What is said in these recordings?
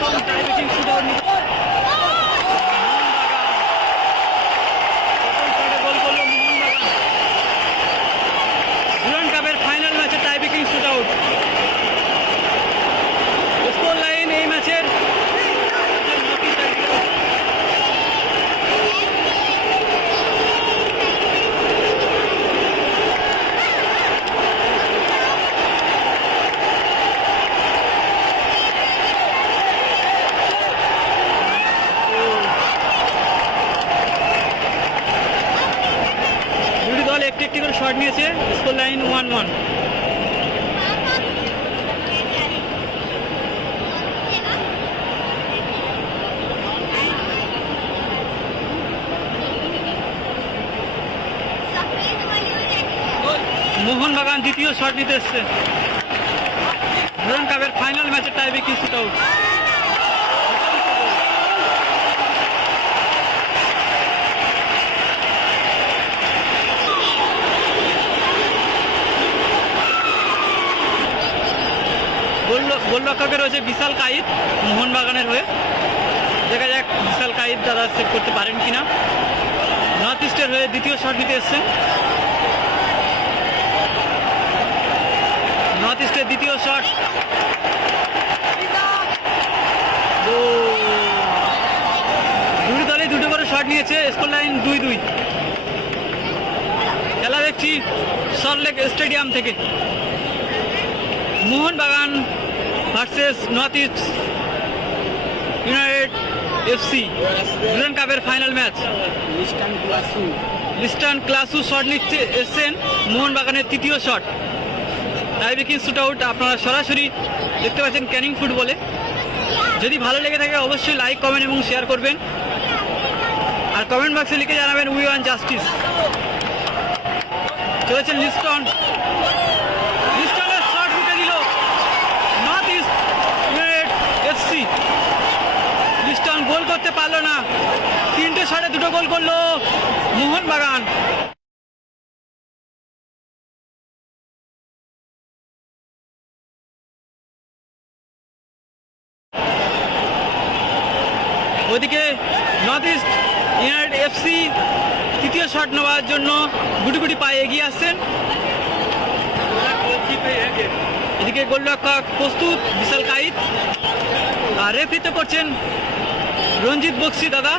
প্রথম tiebreaking shootout নিতে গোল করলো মোহনবাগান। ডুরান্ড কাপের ফাইনাল ম্যাচে টাইব্রেকিং শুটআউট। স্কোর লাইন এই ম্যাচের একটি করে শট নিয়েছে। Score line 1-1। মোহনবাগান দ্বিতীয় শট নিতে এসছে। ডুরান্ড কাপের ফাইনাল ম্যাচে টাইব্রেকিং শুটআউট। গোলরক্ষকে রয়েছে বিশাল কাইদ মোহনবাগানের হয়ে। দেখা যাক বিশাল কাইদ দাদা সেভ করতে পারেন কিনা। নর্থ ইস্টের হয়ে দ্বিতীয় শট নিতে এসছেন। নর্থ ইস্টের দ্বিতীয় শট। দুই দলে দুটো করে শট নিয়েছে। Score line 2-2। খেলা দেখছি সল্টলেক স্টেডিয়াম থেকে। Mohun Bagan versus north east United FC Durand কাপের ফাইনাল ম্যাচ। লিস্টান ক্লাসু শট নিচ্ছে এসছেন মোহনবাগানের তৃতীয় শট। টাইব্রেকিং শুটআউট আপনারা সরাসরি দেখতে পাচ্ছেন ক্যানিং ফুটবলে। যদি ভালো লেগে থাকে অবশ্যই লাইক, কমেন্ট এবং শেয়ার করবেন। আর কমেন্ট বক্সে লিখে জানাবেন উই ওয়ান্ট জাস্টিস। চলেছেন লিস্টন। লিস্টন গোল করতে পারলো না। তিনটে শটে দুটো গোল করলো মোহনবাগান। ওইদিকে নর্থ ইস্ট ইউনাইটেড এফসি তৃতীয় শট নেওয়ার জন্য গুটি গুটি পায়ে এগিয়ে আসছেন। এদিকে গোলরক্ষক প্রস্তুত বিশাল কাইদ। আর রেফারিতে করছেন রঞ্জিত বক্সি দাদা।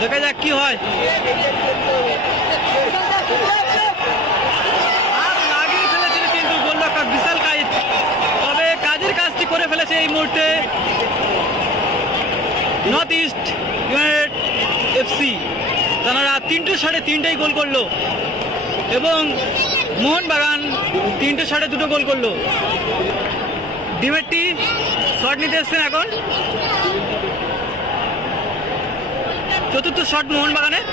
দেখা যাক কি হয়। লাগিয়ে ফেলেছিল কিন্তু গোলরক্ষক বিশাল কাইদ। তবে কাজের কাজটি করে ফেলেছে এই মুহূর্তে নর্থ ইস্ট ইউনাইটেড এফসি। তারা তিনটে শটে তিনটেই গোল করলো এবং মোহনবাগান তিনটে শটে দুটো গোল করলো। ডিমেটটি শট নিতে এসছেন এখন। চতুর্থ শট মোহনবাগানের।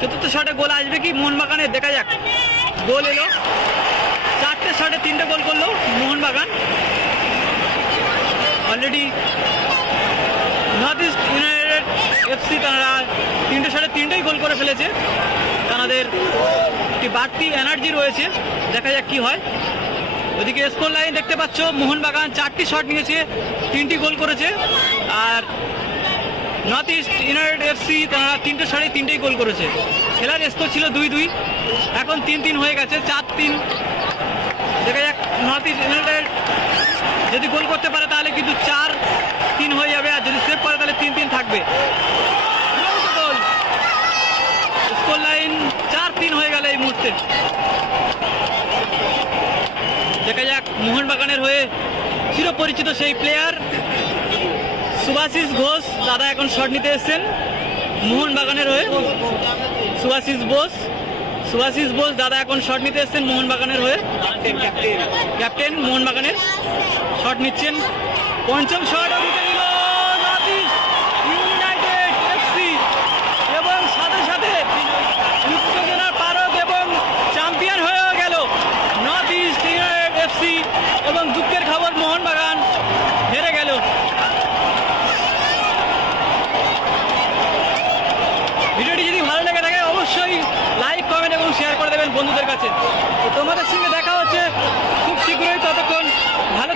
চতুর্থ শটে গোল আসবে কি মোহনবাগানের, দেখা যাক। গোল এলো। চারটে শটে তিনটে গোল করলো Mohun Bagan. Already north east United FC তারা তিনটে শটে তিনটেই গোল করে ফেলেছে। তাদের একটি বাড়তি এনার্জি রয়েছে। দেখা যাক কি হয়। ওদিকে স্কোর লাইন দেখতে পাচ্ছ মোহনবাগান 4টি শট নিয়েছে, 3টি গোল করেছে। আর নর্থ ইস্ট ইউনাইটেড এফসি তারা তিনটে শটে তিনটেই গোল করেছে। খেলার স্কোর ছিল 2-2, এখন 3-3 হয়ে গেছে, 4-3। দেখা যাক নর্থ ইস্ট ইউনাইটেড যদি গোল করতে পারে তাহলে কিন্তু 4-3 হয়ে যাবে। আর যদি সেভ করে তাহলে 3-3 থাকবে। স্কোর লাইন 4-3 হয়ে গেল এই মুহূর্তে। দেখা যাক মোহনবাগানের হয়ে চিরপরিচিত সেই প্লেয়ার সুভাশিস ঘোষ দাদা এখন শট নিতে এসছেন মোহনবাগানের হয়ে। সুভাশিস বোস দাদা এখন শট নিতে এসছেন মোহনবাগানের হয়ে। ক্যাপ্টেন মোহনবাগানের শট নিচ্ছেন। পঞ্চম শট ইউনাইটেড এফসি এবং সাথে সাথে উত্তেজনার পারদ এবং চ্যাম্পিয়ন হয়ে গেল নর্থ ইস্ট ইউনাইটেড এফসি। এবং দুঃখের খবর মোহনবাগান হেরে গেল। ভিডিওটি যদি ভালো লেগে থাকে অবশ্যই লাইক, কমেন্ট এবং শেয়ার করে দেবেন। বন্ধুদের কাছে। তো তোমাদের সঙ্গে দেখা হচ্ছে খুব শীঘ্রই, ততক্ষণ ভালো